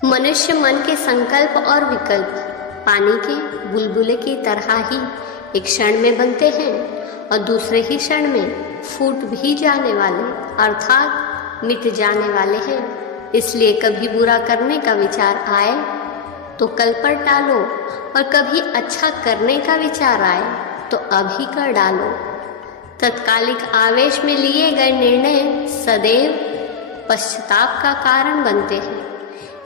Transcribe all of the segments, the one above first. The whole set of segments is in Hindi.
मनुष्य मन के संकल्प और विकल्प पानी के बुलबुले की तरह ही एक क्षण में बनते हैं और दूसरे ही क्षण में फूट भी जाने वाले अर्थात मिट जाने वाले हैं। इसलिए कभी बुरा करने का विचार आए तो कल पर टालो और कभी अच्छा करने का विचार आए तो अभी कर डालो। तत्कालिक आवेश में लिए गए निर्णय सदैव पश्चाताप का कारण बनते हैं।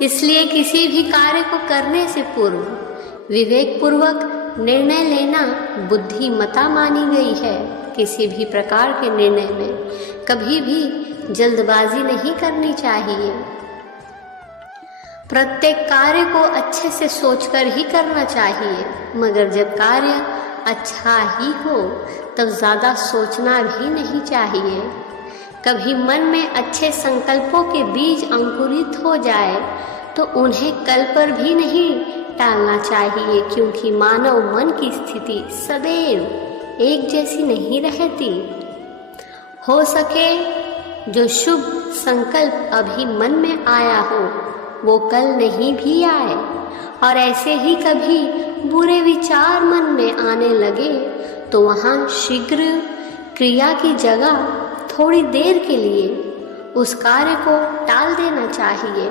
इसलिए किसी भी कार्य को करने से पूर्व विवेकपूर्वक निर्णय लेना बुद्धिमता मानी गई है। किसी भी प्रकार के निर्णय में कभी भी जल्दबाजी नहीं करनी चाहिए। प्रत्येक कार्य को अच्छे से सोचकर ही करना चाहिए, मगर जब कार्य अच्छा ही हो तब ज़्यादा सोचना भी नहीं चाहिए। कभी मन में अच्छे संकल्पों के बीज अंकुरित हो जाए तो उन्हें कल पर भी नहीं टालना चाहिए, क्योंकि मानव मन की स्थिति सदैव एक जैसी नहीं रहती। हो सके जो शुभ संकल्प अभी मन में आया हो वो कल नहीं भी आए, और ऐसे ही कभी बुरे विचार मन में आने लगे तो वहाँ शीघ्र क्रिया की जगह थोड़ी देर के लिए उस कार्य को टाल देना चाहिए,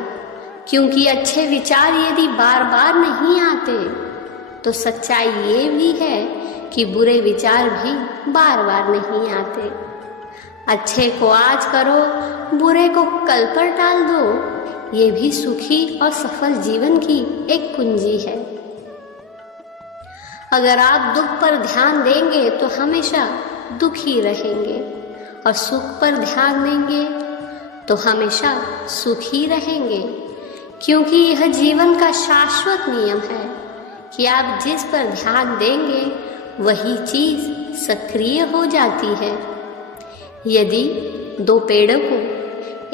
क्योंकि अच्छे विचार यदि बार बार नहीं आते तो सच्चाई ये भी है कि बुरे विचार भी बार बार नहीं आते। अच्छे को आज करो, बुरे को कल पर टाल दो, ये भी सुखी और सफल जीवन की एक कुंजी है। अगर आप दुख पर ध्यान देंगे तो हमेशा दुखी रहेंगे, और सुख पर ध्यान देंगे तो हमेशा सुखी रहेंगे, क्योंकि यह जीवन का शाश्वत नियम है कि आप जिस पर ध्यान देंगे वही चीज सक्रिय हो जाती है। यदि दो पेड़ों को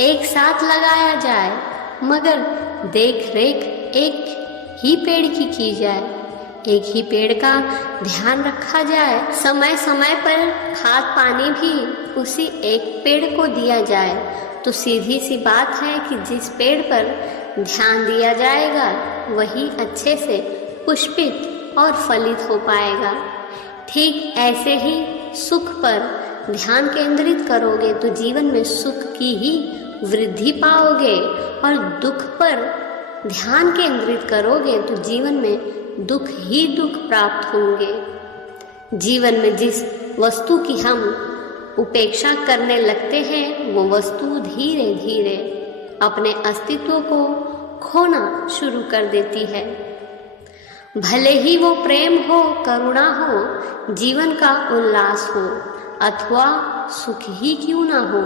एक साथ लगाया जाए मगर देख रेख एक ही पेड़ की जाए, एक ही पेड़ का ध्यान रखा जाए, समय समय पर खाद पानी भी उसी एक पेड़ को दिया जाए, तो सीधी सी बात है कि जिस पेड़ पर ध्यान दिया जाएगा वही अच्छे से पुष्पित और फलित हो पाएगा। ठीक ऐसे ही सुख पर ध्यान केंद्रित करोगे तो जीवन में सुख की ही वृद्धि पाओगे, और दुख पर ध्यान केंद्रित करोगे तो जीवन में दुख ही दुख प्राप्त होंगे। जीवन में जिस वस्तु की हम उपेक्षा करने लगते हैं वो वस्तु धीरे धीरे अपने अस्तित्व को खोना शुरू कर देती है। भले ही वो प्रेम हो, करुणा हो, जीवन का उल्लास हो अथवा सुख ही क्यों ना हो,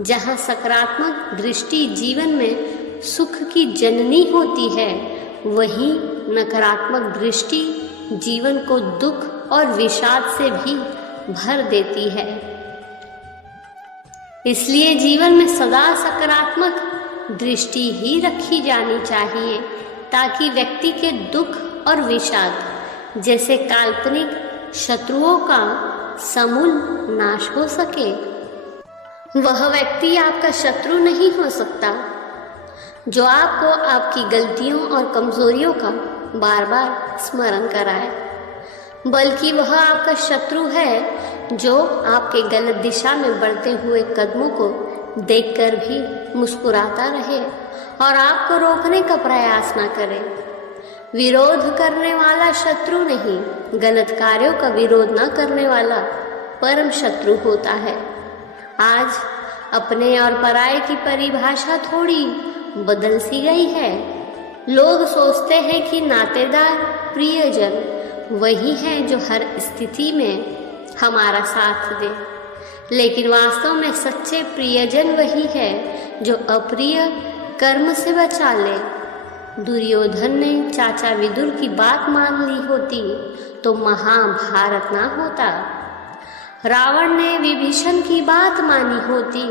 जहाँ सकारात्मक दृष्टि जीवन में सुख की जननी होती है वहीं नकारात्मक दृष्टि जीवन को दुख और विषाद से भी भर देती है। इसलिए जीवन में सदा सकारात्मक दृष्टि ही रखी जानी चाहिए, ताकि व्यक्ति के दुख और विषाद जैसे काल्पनिक शत्रुओं का समूल नाश हो सके। वह व्यक्ति आपका शत्रु नहीं हो सकता जो आपको आपकी गलतियों और कमजोरियों का बार बार स्मरण कराए, बल्कि वह आपका शत्रु है जो आपके गलत दिशा में बढ़ते हुए कदमों को देखकर भी मुस्कुराता रहे और आपको रोकने का प्रयास न करे। विरोध करने वाला शत्रु नहीं, गलत कार्यों का विरोध न करने वाला परम शत्रु होता है। आज अपने और पराये की परिभाषा थोड़ी बदल सी गई है। लोग सोचते हैं कि नातेदार प्रियजन वही है जो हर स्थिति में हमारा साथ दे, लेकिन वास्तव में सच्चे प्रियजन वही है जो अप्रिय कर्म से बचा ले। दुर्योधन ने चाचा विदुर की बात मान ली होती तो महाभारत ना होता। रावण ने विभीषण की बात मानी होती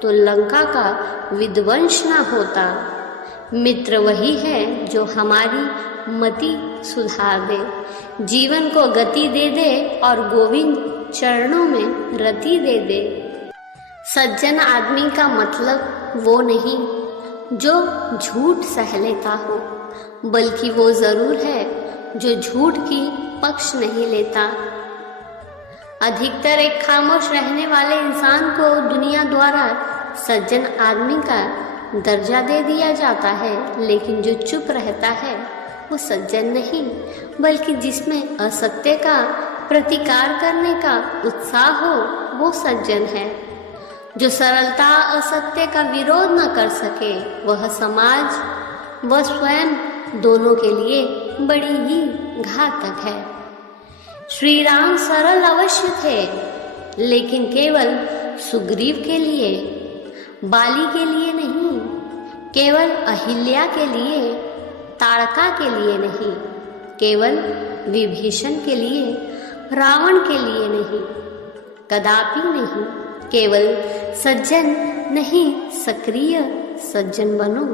तो लंका का विध्वंस ना होता। मित्र वही है जो हमारी मति सुधार दे, जीवन को गति दे दे और गोविंद चरणों में रति दे दे। सज्जन आदमी का मतलब वो नहीं जो झूठ सह लेता हो, बल्कि वो ज़रूर है जो झूठ की पक्ष नहीं लेता। अधिकतर एक खामोश रहने वाले इंसान को दुनिया द्वारा सज्जन आदमी का दर्जा दे दिया जाता है, लेकिन जो चुप रहता है वो सज्जन नहीं, बल्कि जिसमें असत्य का प्रतिकार करने का उत्साह हो वो सज्जन है। जो सरलता असत्य का विरोध न कर सके वह समाज व स्वयं दोनों के लिए बड़ी ही घातक है। श्री राम सरल अवश्य थे, लेकिन केवल सुग्रीव के लिए, बाली के लिए नहीं, केवल अहिल्या के लिए, ताड़का के लिए नहीं, केवल विभीषण के लिए, रावण के लिए नहीं, कदापि नहीं। केवल सज्जन नहीं, सक्रिय सज्जन बनो।